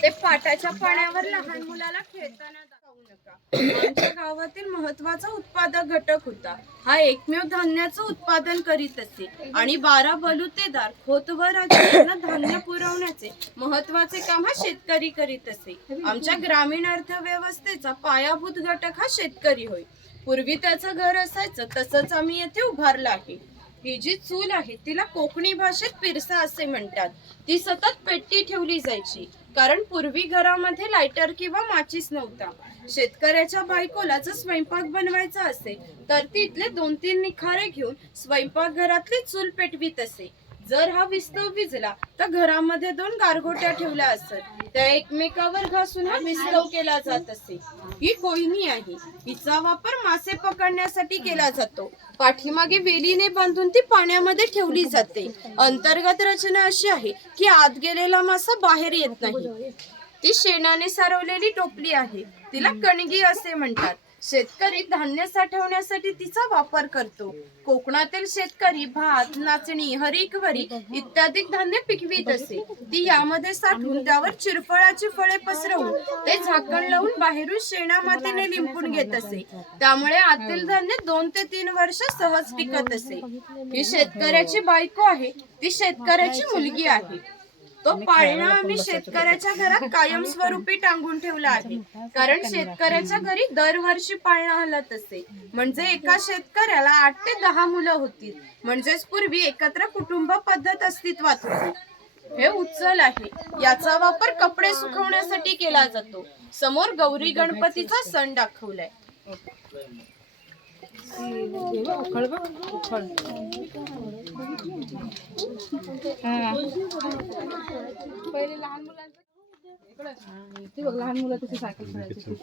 ते पाटाच्या पाण्यावर लहान मुलाला खेळताना दाखवू नका. आमच्या गावातील महत्वाचा उत्पादक घटक होता. हा एकमेव धान्याचं उत्पादन करीत असे आणि 12 बलुतेदार खोत व राज्यांना धान्य पुरवण्याचे महत्वाचे काम हा शेतकरी करीत असे. आमच्या ग्रामीण अर्थव्यवस्थेचा पायाभूत घटक हा शेतकरी होय. पूर्वी त्याचं घर असायचं तसंच आम्ही येथे उभारलं आहे. ही जी चूल आहे तिला कोकणी भाषेत पिरसा असे म्हणतात. ती सतत पेटती ठेवली जायची कारण पूर्वी घरामध्ये लायटर किंवा माचीस नव्हता. शेतकऱ्याच्या बायकोला जर स्वयंपाक बनवायचा असे तर ती इथले 2-3 निखारे घेऊन स्वयंपाकघरातली चूल पेटवीत असे. जर हा विस्तव विजला तर घरामध्ये 2 गारगोट्या ठेवल्या असत. त्या एकमेकावर घासून हा विस्तव केला जात असे. ही कोयनी आहे. हिचा वापर मासे पकडण्यासाठी केला जातो. पाठीमागे वेलीने बांधून ती पाण्यामध्ये ठेवली जाते. अंतर्गत रचना अशी आहे की आत गेलेला मासा बाहेर येत नाही. ती शेणाने सारवलेली टोपली आहे. तिला कणगी असे म्हणतात. शेतकरी धान्य साठवण्यासाठी तिचा वापर करतो. कोकणातील शेतकरी भात, नाचणी, हरिकवरी इत्यादी धान्य पिकवीत असे. ती यामध्ये साठवून त्यावर चिरफळाची फळे पसरवून ते झाकण लावून बाहेरून शेणा मातीने लिंपून घेत असे. त्यामुळे आतील धान्य 2 ते 3 वर्ष सहज टिकत असे. ही शेतकऱ्याची बायको आहे. ती शेतकऱ्याची मुलगी आहे. तो पाळणा आम्ही शेतकऱ्याच्या घरात कायमस्वरूपी टांगून ठेवला आहे. कारण शेतकऱ्याच्या घरी दरवर्षी पाळणा हलत असे. म्हणजे एका शेतकऱ्याला 8 ते 10 मुलं होती. म्हणजेच पूर्वी एकत्र कुटुंब पद्धत अस्तित्वात होती. हे उचल आहे. याचा वापर कपडे सुकवण्यासाठी केला जातो. समोर गौरी गणपतीचा सण दाखवलाय. पहिले लहान मुलांचं ते बघ, लहान मुलं कशी सायकल खेळायची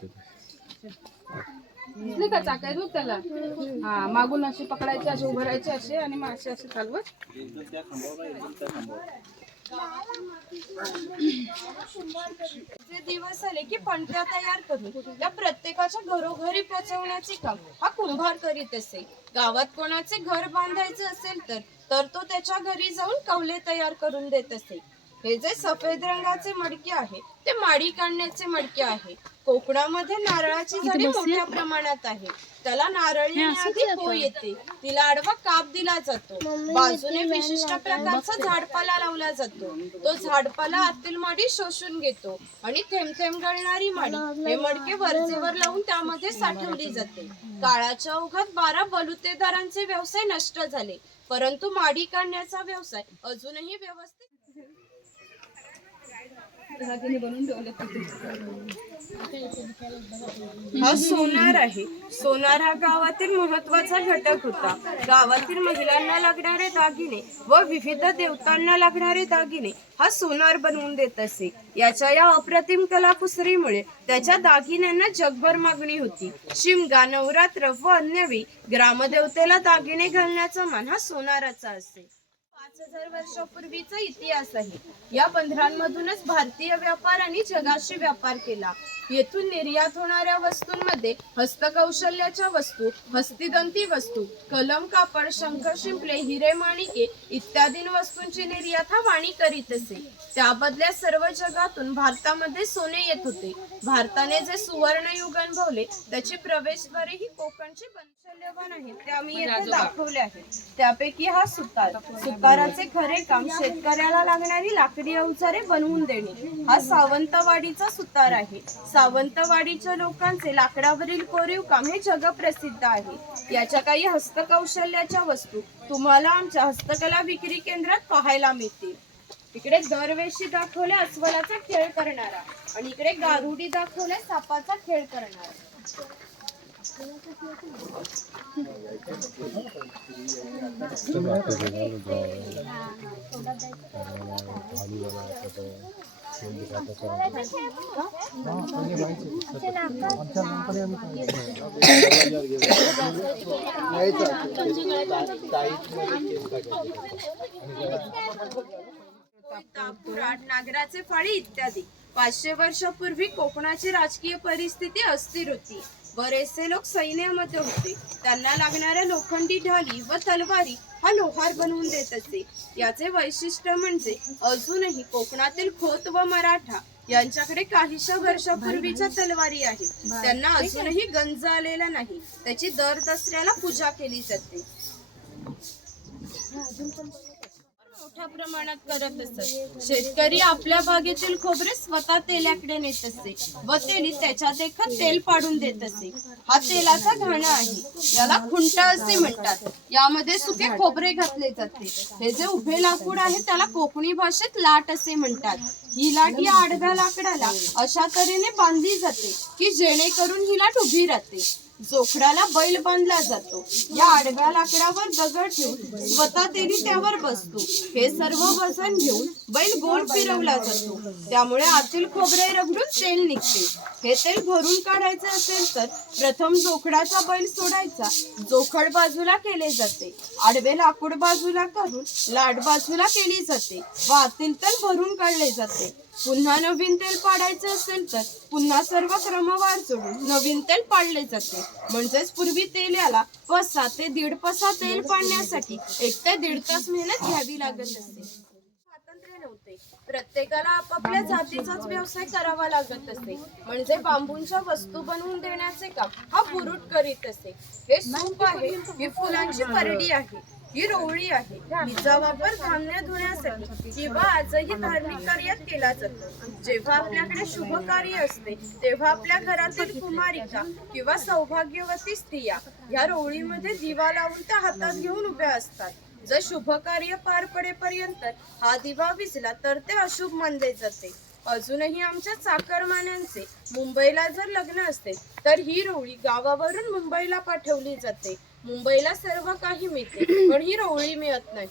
दिसले का? चाकाय बघ त्याला. हा, मागून असे पकडायचे, असे उभं राहायचे असे आणि मग असे असे चालवत. जे दिवस आले की पणत्या तयार करून त्या प्रत्येकाच्या घरोघरी पोहोचवण्याचे काम हा कुंभार करीत असे. गावात कोणाचे घर बांधायचे असेल तर तो त्याच्या घरी जाऊन कौले तयार करून देत असे. हे जे सफेद रंगाचे मडके आहे ते माडी काढण्याचे मडके आहे. कोकणामध्ये नारळाची झाडे मोठ्या प्रमाणात आहे. त्याला नारळी आधी पो येते. तिला आडवा काप दिला जातो. बाजूने विशिष्ट प्रकारचा झाडपाला लावला जातो. तो झाडपाला आतील माडी शोषून घेतो आणि थेंब थेंब गळणारी माडी हे मडके वरचेवर लावून त्यामध्ये साठवली जाते. काळाच्या ओघात 12 बलुतेदारांचे व्यवसाय नष्ट झाले, परंतु माडी काढण्याचा व्यवसाय अजूनही व्यवस्थित हा सोनार आहे. सोनार हा गावातील महत्वाचा घटक होता. गावातील महिलांना लागणारे दागिने व विविध देवतांना लागणारे दागिने हा सोनार बनवून देत असे. याच्या या अप्रतिम कलाकुसरीमुळे त्याच्या दागिन्यांना जगभर मागणी होती. शिमगा, नवरात्र व अन्य वेळी ग्रामदेवतेला दागिने घालण्याचा मान हा सोनाराचा असे. 5000 वर्षापूर्वीचा इतिहास आहे. या बंदरांमधूनच भारतीय व्यापाऱ्यांनी जगाशी व्यापार केला. येथून निर्यात होणाऱ्या वस्तूंमध्ये हस्तकौशल्याच्या वस्तू, हस्तिदंती वस्तू, कलम, कापड, शंख, शिंपले, हिरे, माणिके इत्यादी वस्तूंची निर्यात हा वाणी करीत असे. त्याबदल्यात सर्व जगातून भारतामध्ये सोने येत होते. भारताने जे सुवर्ण युग अनुभवले त्याची प्रवेशद्वारे ही कोकणची कौशल्यवान आहेत ते आम्ही येथे दाखवले आहेत. त्यापैकी हा सुतार. सुताराचे खरे काम शेतकऱ्याला लागणारी लाकडी अवजारे बनवून देणे. हा सावंतवाडीचा सुतार आहे. सावंतवाडीच्या लोकांचे लाकडावरील कोरीव काम हे जगप्रसिद्ध आहे. याच्या काही हस्तकौशल्याच्या वस्तू तुम्हाला आमच्या हस्तकला विक्री केंद्रात पाहायला मिळतील. इकडे दरवेशी दाखवले अस्वलाचा खेळ करणारा आणि इकडे गारुडी दाखवले सापाचा खेळ करणारा. पुराण, नागराचे फाळी इत्यादी. 500 वर्षापूर्वी कोकणाची राजकीय परिस्थिती अस्थिर होती. बरेचसे लोक सैन्यामध्ये होते. त्यांना लागणाऱ्या लोखंडी ढाली व तलवारी हा लोहार बनवून देत असे. याचे वैशिष्ट्य म्हणजे अजूनही कोकणातील खोत व मराठा यांच्याकडे काहीशा वर्षापूर्वीच्या तलवारी आहेत. त्यांना अजूनही गंज आलेला नाही. त्याची दर दसऱ्याला पूजा केली जाते. मोठ्या प्रमाणात करत असत. शेतकरी आपल्या बागेतील खोबरे स्वतः तेलाकडे नेत असे व तेली त्याच्या देखत तेल पाडून देत असे. हा तेलाचा घाणा आहे. याला खुंटा असे म्हणतात. यामध्ये सुके खोबरे घातले जाते. हे जे उभे लाकूड आहे त्याला कोकणी भाषेत लाट असे म्हणतात. ही लाट या आडव्या लाकडाला अशा तऱ्हेने बांधली जाते की जेणेकरून ही लाट उभी राहते. जोखडाला बैल बांधला जातो. या आडव्या लाकडावर दगड ठेवून स्वतः तेली त्यावर बसतो. हे सर्व वजन घेऊन बैल गोल फिरवला जातो. त्यामुळे आतील खोबरे रगडून तेल निघते. हे तेल भरून काढायचे असेल तर प्रथम जोखडाचा बैल सोडायचा. जोखड बाजूला केले जाते. आडवे लाकूड बाजूला करून लाट बाजूला केली जाते व आतील तेल भरून काढले जाते. पुन्हा नवीन तेल पाडायचे असेल तर पुन्हा सर्व क्रमवार जोडून नवीन तेल पाडले जाते. म्हणजेच पूर्वी तेल याला 5 ते 1.5 पसा तेल पाडण्यासाठी 1 ते 1.5 तास मेहनत घ्यावी लागत असते. स्वातंत्र्य नव्हते. प्रत्येकाला आपापल्या जातीचाच व्यवसाय करावा लागत असे. म्हणजे बांबूंच्या वस्तू बनवून देण्याचे काम हा पुरुष करीत असे. हे सूप आहे, ही फुलांची परडी आहे, ही रोवळी आहे. हिचा वापर धान्य धुण्यासाठी किंवा आजही धार्मिक कार्यात केला जातो. जेव्हा आपल्याकडे शुभ कार्य असते तेव्हा आपल्या घरातील कुमारिका किंवा सौभाग्यवती स्त्रिया ह्या रोवळीमध्ये दिवा लावून त्या हातात घेऊन उभ्या असतात. जर शुभ कार्य पार पडेपर्यंत हा दिवा विझला तर ते अशुभ मानले जाते. अजूनही आमच्या चाकरमान्यांचे मुंबईला जर लग्न असते तर ही रोवळी गावावरून मुंबईला पाठवली जाते. मुंबईला सर्व काही मिळते पण ही रोवळी मिळत नाही.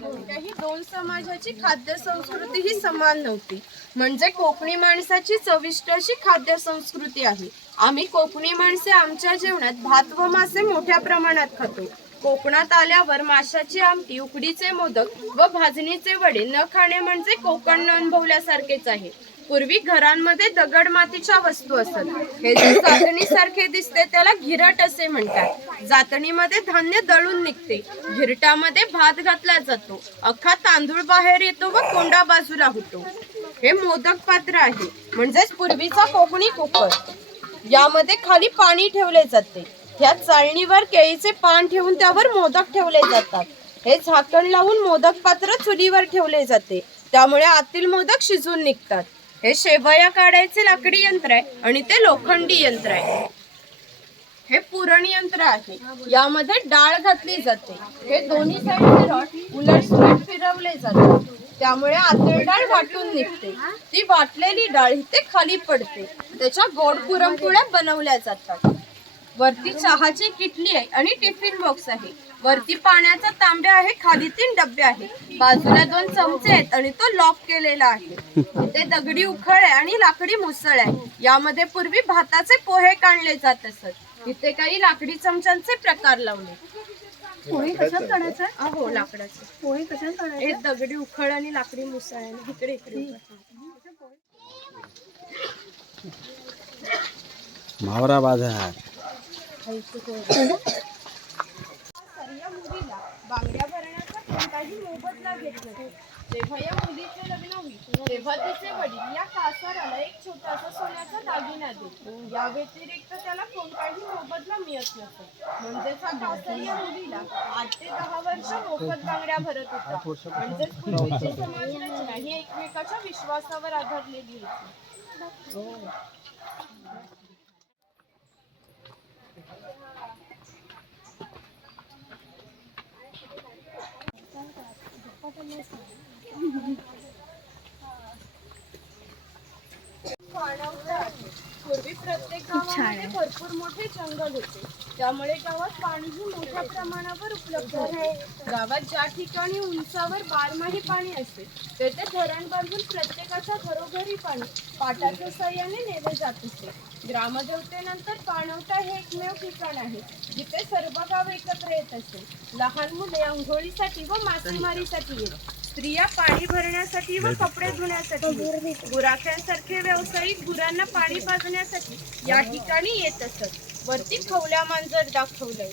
कोणत्याही 2 समाजाची खाद्य संस्कृती ही समान नव्हती. म्हणजे कोकणी माणसाची चविष्ट अशी खाद्य संस्कृती आहे. आम्ही कोकणी माणसे आमच्या जेवणात भात व मासे मोठ्या प्रमाणात खातो. कोकणात आल्यावर माशाची आमटी, उकडीचे मोदक व भाजणीचे वडे न खाणे म्हणजे कोकण न अनुभवल्यासारखेच आहे. पूर्वी घरांमध्ये दगड मातीच्या वस्तू असत. हे जे जातणीसारखे दिसते त्याला घिरट असे म्हणतात. जातणीमध्ये धान्य दळून निघते. घिरटामध्ये भात घातला जातो. अख्खा तांदूळ बाहेर येतो व कोंडा बाजूला होतो. हे मोदक पात्र आहे म्हणजेच पूर्वीचा कोकणी कुकर. यामध्ये खाली पाणी ठेवले जाते. ह्या चाळणीवर केळीचे पान ठेवून त्यावर मोदक ठेवले जातात. हे झाकण लावून मोदक पात्र चुलीवर ठेवले जाते. त्यामुळे आतील मोदक शिजून निघतात. हे शेवया काढायचे लाकडी यंत्र आहे आणि ते लोखंडी यंत्र आहे. हे पुरण यंत्र आहे. यामध्ये डाळ घातली जाते. हे दोन्ही साईडचे रॉड उलट फिरवले जातात. त्यामुळे आतील डाळ वाटून निघते. ती वाटलेली डाळ इथे खाली पडते. त्याच्या गोड पुरणपोळ्या बनवल्या जातात. वरती चहाची किटली आहे आणि टिफिन बॉक्स आहे. वरती पाण्याचा तांब्या आहे. खाली 3 डबे आहेत. बाजूला 2 चमचे आहेत आणि तो लॉक केलेला आहे. इथे दगडी उखळ आहे आणि लाकडी मुसळ आहे. यामध्ये पूर्वी भाताचे पोहे काढले जात असत. इथे काही लाकडी चमच्यांचे प्रकार लावले. पोहे कशात काढायचं? हो, लाकडाचे पोहे कशात काढायचं? हे दगडी उखळ आणि लाकडी मुसळ आहे. इकडे इकडे मावरा बाजार. या मुलीला बांगड्या भरण्याचा कोणताही मोबदला घेत नाही. जेव्हा या मुलीचे लग्न होईल तेव्हा तिचे वडील या कासाराला एक छोटासा सोन्याचा दागिना देतो. या व्यतिरिक्त त्याला कोणताही मोबदला मिळत नसतो. म्हणजेच हा कासार या मुलीला 8 ते 10 वर्ष मोफत बांगड्या भरत होता. म्हणजेच पूर्वीची समाज रचना ही एकमेकाच्या विश्वासावर आधारलेली होती. पूर्वी प्रत्येक प्रत्येक गावामध्ये भरपूर मोठे जंगल होते, त्यामुळे गावात पाणीही मोठ्या प्रमाणावर उपलब्ध आहे. गावात ज्या ठिकाणी उंचावर बारमाही पाणी असते तेथे धरण बांधून प्रत्येकाच्या घरोघरी पाणी पाटाच्या साह्याने नेले जात असते. ग्रामदेवतेनंतर पाणवठा हे एकमेव ठिकाण आहे जिथे सर्व गाव एकत्र येत असते. लहान मुले अंघोळीसाठी व मासेमारीसाठी येत, स्त्रिया पाणी भरण्यासाठी व कपडे धुण्यासाठी, गुराख्यांसारखे व्यावसायिक गुरांना पाणी पाजण्यासाठी या ठिकाणी येत असत. वरती खवल्या मांजर दाखवलंय.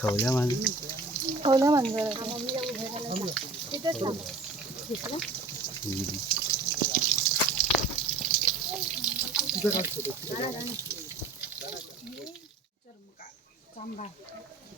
खवल्या माझं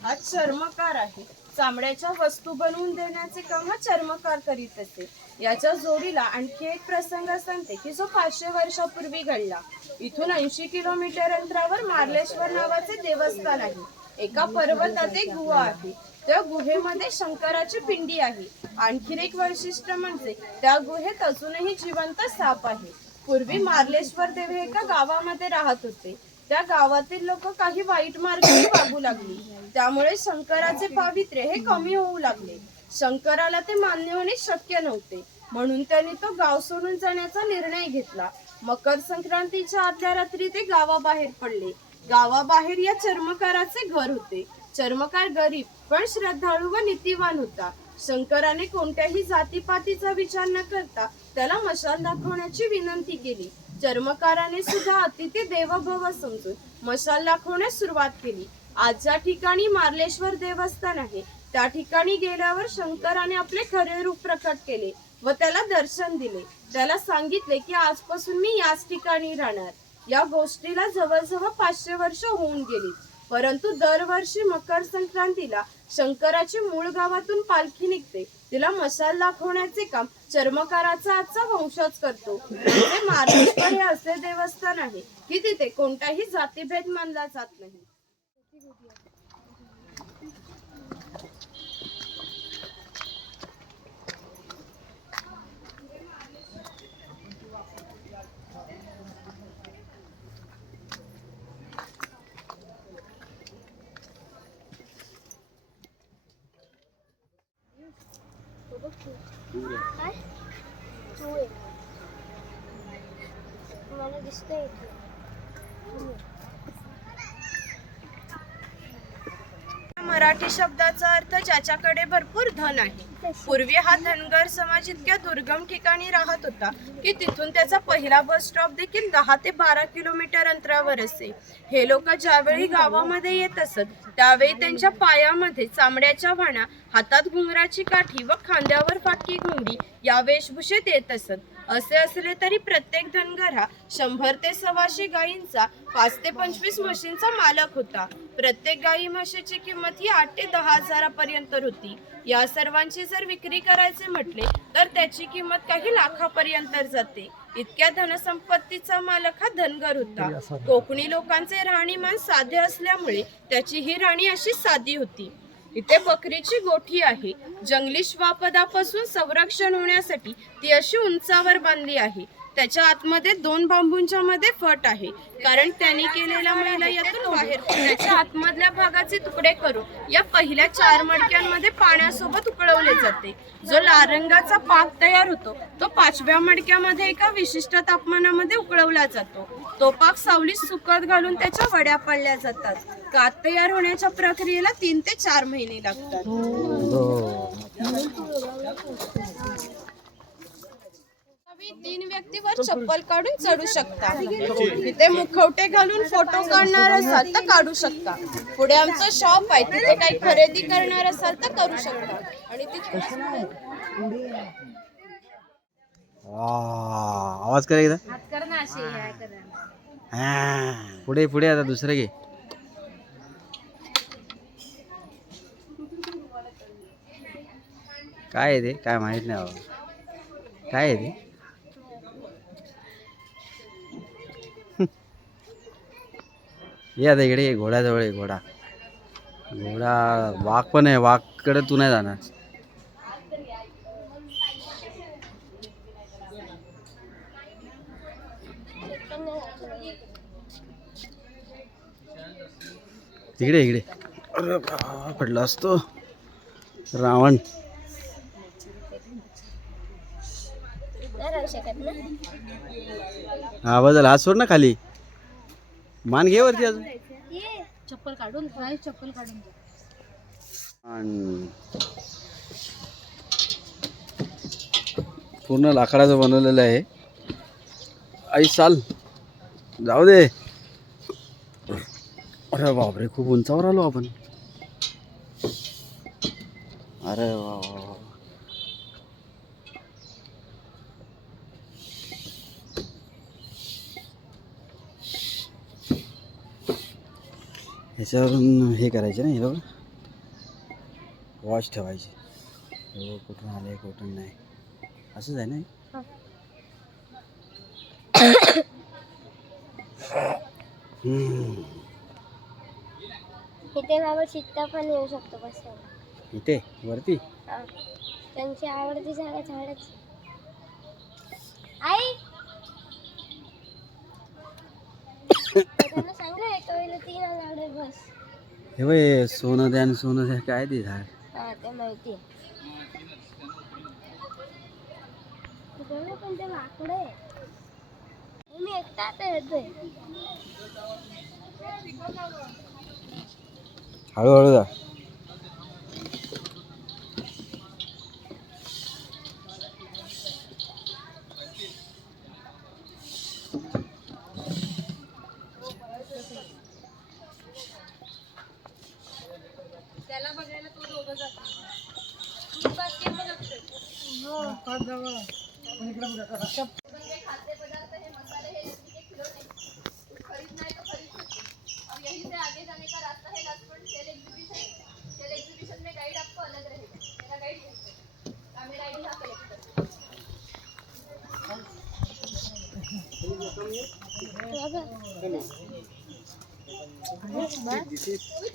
हा चर्मकार आहे. चामड्याच्या वस्तू बनवून देण्याचे काम हा चर्मकार करीत असते. याच्या जोडीला आणखी एक प्रसंग सांगते की जो 500 वर्षापूर्वी घडला. इथून 80 किलोमीटर अंतरावर मार्लेश्वर नावाचे देवस्थान आहे. एका पर्वतात एक गुहा आहे. त्या गुहेमध्ये शंकराची पिंडी आहे. आणखी एक वैशिष्ट्य म्हणजे त्या गुहेत अजूनही जिवंत साप आहे. पूर्वी मार्लेश्वर देव हे एका गावामध्ये राहत होते. त्या गावातील लोक काही वाईट मार्गाने वागू लागली, त्यामुळे शंकराचे पावित्र्य हे कमी होऊ लागले. शंकराला ते मान्य होणे शक्य नव्हते, म्हणून त्यांनी तो गाव सोडून जाण्याचा निर्णय घेतला. मकर संक्रांतीच्या आदल्या रात्री ते गावाबाहेर पडले. गावाबाहेर या चर्मकाराचे घर होते. चर्मकार गरीब पण श्रद्धाळू व नीतिवान होता. शंकराने कोणत्याही जातीपातीचा विचार न करता त्याला मशाल दाखवण्याची विनंती केली. चर्मकाराने सुद्धा अतिथी देवभव समजून मशाल दाखवण्यास सुरुवात केली. आज ज्या ठिकाणी मार्लेश्वर देवस्थान आहे त्या ठिकाणी गेल्यावर शंकराने आपले खरे रूप प्रकट केले व त्याला दर्शन दिले. त्याला सांगितले की आजपासून मी याच ठिकाणी राहणार. या गोष्टीला जवळजवळ 500 वर्ष होऊन गेली, परंतु दरवर्षी मकर संक्रांतीला शंकराची मूळ गावातून पालखी निघते. तिला मशाल दाखवण्याचे काम चर्मकाराचा आजचा वंशज करतो. म्हणजे मार्लेश्वर हे असे देवस्थान आहे की तिथे कोणताही जातीभेद मानला जात नाही. मला दिसतंय मराठी शब्दाचा अर्थ ज्याच्याकडे भरपूर धन आहे. पूर्वी हा धनगर समाज इतक्या दुर्गम ठिकाणी राहत होता की तिथून त्याचा पहिला बस स्टॉप देखील 10 ते 12 किलोमीटर अंतरावर असे. हे लोक ज्यावेळी गावामध्ये येत असत त्यावेळी त्यांच्या पायामध्ये चामड्याच्या वाणा, हातात घुंगराची काठी व खांद्यावर फाटकी घुंगडी या वेशभूषेत येत असत. असे असले तरी प्रत्येक धनगर हा 100 ते 125 गायींचा, 5 ते 25 म्हशींचा मालक होता. प्रत्येक गायी म्हशीची किंमत ही 8 ते 10 हजारापर्यंत होती. या सर्वांची जर विक्री करायचे म्हटले तर त्याची किंमत काही लाखापर्यंत जाते. इतक्या धनसंपत्तीचा मालक हा धनगर होता. कोकणी लोकांचे राहणीमान साधे असल्यामुळे त्याची ही राणी अशी साधी होती. इथे बकरीची गोठी आहे. जंगली श्वापदापासून संरक्षण होण्यासाठी ती अशी उंचावर बांधली आहे. त्याच्या आतमध्ये 2 बांबूंच्या मध्ये फट आहे, कारण त्यांनी केलेला मैला यातून बाहेर त्याच्या आतमधल्या भागाचे तुकडे करून या पहिल्या 4 मडक्यांमध्ये पाण्यासोबत उकळवले जाते. जो लाल रंगाचा पाक तयार होतो तो 5व्या मडक्यामध्ये एका विशिष्ट तापमानामध्ये उकळवला जातो. तो पाक सावलीत सुकत घालून त्याच्या वड्या पाडल्या जातात. कात तयार होण्याच्या प्रक्रियेला 3 ते 4 महिने लागतात. तीन व्यक्तीवर चप्पल काढून चढू शकता. तिथे मुखवटे घालून फोटो काढणार असाल तर काढू शकता. पुढे आमचं शॉप आहे, तिथे काही खरेदी करणार असाल तर करू शकता. आणि तिथे आवाज कर एकदा. हात कर ना अशी हे कर. पुढे पुढे आता दुसरं घे. काय आहे ते? काय माहित नाही बाबा. काय आहे ते? ये आता इकडे घोड्याजवळ आहे. घोडा वाघ पण आहे. वाघकडे तू नाही जाणार. इकडे इकडे. अरे बा, पडला असतो रावण. हा बदल हात सोड ना खाली. मान घे वरती अजून. चप्पल काढून चप्पल काढून पूर्ण लाकडाचं बनवलेलं आहे. आई चाल जाऊ दे. अरे बापरे, खूप उंचावर आलो आपण. अरे वा वा वा. ह्याच्यावरून हे करायचे ना, हे बघ वॉच ठेवायची. हो, कुठून आले कुठून नाही असंच आहे ना. इथे बाबा चित्ता पण येऊ शकतो बसायला. इथे वरती हा. त्यांची आवडती जागा झाडच. आई त्यांना सांगा एका वेळेला 3 झाडे बस. हे बघ, सोनं द्या आणि सोनं द्या. काय ते झाड. हा ते माहिती आहे. पण ते लाकूड आहे. मी एकटा आता येतोय. हळूहळू जा. त्याला बघायला तो दोघं जातो.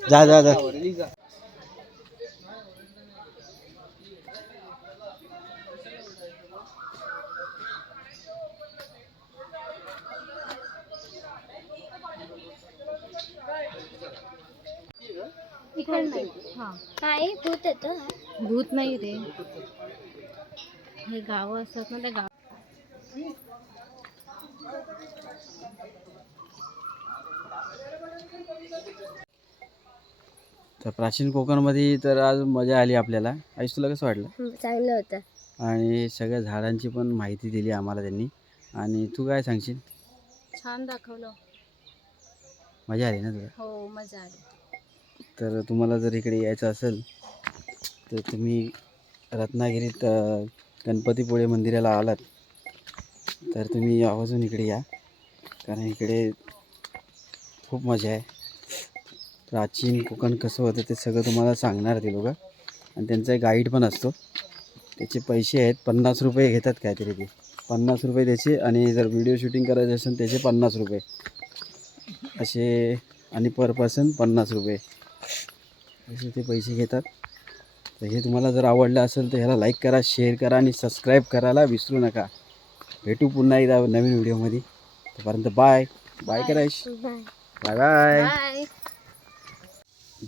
जा जा जा. इकडे नाही. हा नाही भूत येतो. भूत नाही रे, हे गाव असतात ना त्या गाव. तर प्राचीन कोकणमध्ये तर आज मजा आली आपल्याला. आईस तुला कसं वाटलं? चांगलं होतं. आणि सगळ्या झाडांची पण माहिती दिली आम्हाला त्यांनी. आणि तू काय सांगशील? छान दाखवलं. मजा आली ना तुला? हो मजा आली. तर तुम्हाला जर इकडे यायचं असेल तर तुम्ही रत्नागिरीत गणपतीपुळे मंदिराला आलात तर तुम्ही आवर्जून इकडे या, कारण इकडे खूप मजा आहे. प्राचीन कोकण कसं होतं ते सगळं तुम्हाला सांगणार ते लोक. आणि त्यांचा गाईड पण असतो. त्याचे पैसे आहेत 50 रुपये घेतात काहीतरी ते. 50 रुपये त्याचे. आणि जर व्हिडिओ शूटिंग करायचे असेल त्याचे 50 रुपये असे. आणि पर पर्सन 50 रुपये असे ते पैसे घेतात. तर हे तुम्हाला जर आवडलं असेल तर ह्याला लाईक करा, शेअर करा आणि सबस्क्राईब करायला विसरू नका. भेटू पुन्हा एकदा नवीन व्हिडिओमध्ये. तोपर्यंत बाय बाय करायश. Bye bye. बाय.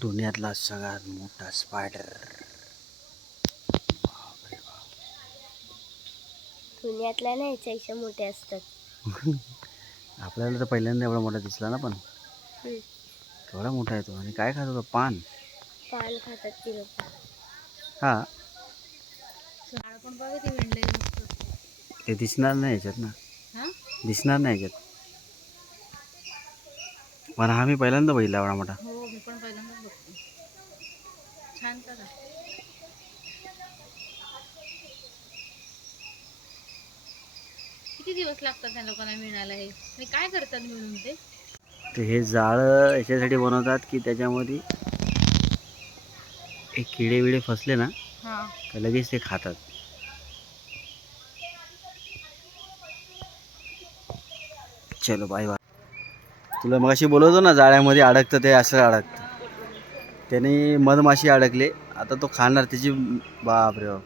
दुनियातला सगळ्यात मोठा स्पायडर. पुण्यातल्या नाही याच्यापेक्षा मोठे असतात. आपल्याला तर पहिल्यांदा एवढा मोठा दिसला ना, पण केवढा मोठा आहे तो. आणि काय खात होता? पान. पान खातात ती लोक. हा झाड पण बघा ते विंडले मस्त. ते दिसणार नाही याच्यात ना. हा दिसणार नाही याच्यात. पण हा मी पहिल्यांदा बघितला एवढा मोठा. हो मी पण पहिल्यांदाच बघते. छान करा. किती दिवस लागतात त्या लोकांना मिळायला हे? आणि काय करतात मिळून ते? तर हे जाळं याच्यासाठी बनवतात की त्याच्यामध्ये एक किडे विडे फसले ना हा तर लगेच ते खातात. चलो बाय बाय. तुला मगाशी बोलवतो ना जाळ्यामध्ये अडकतं ते असं अडकतं. त्याने मधमाशी अडकले. आता तो खाणार त्याची. बापरे बाप.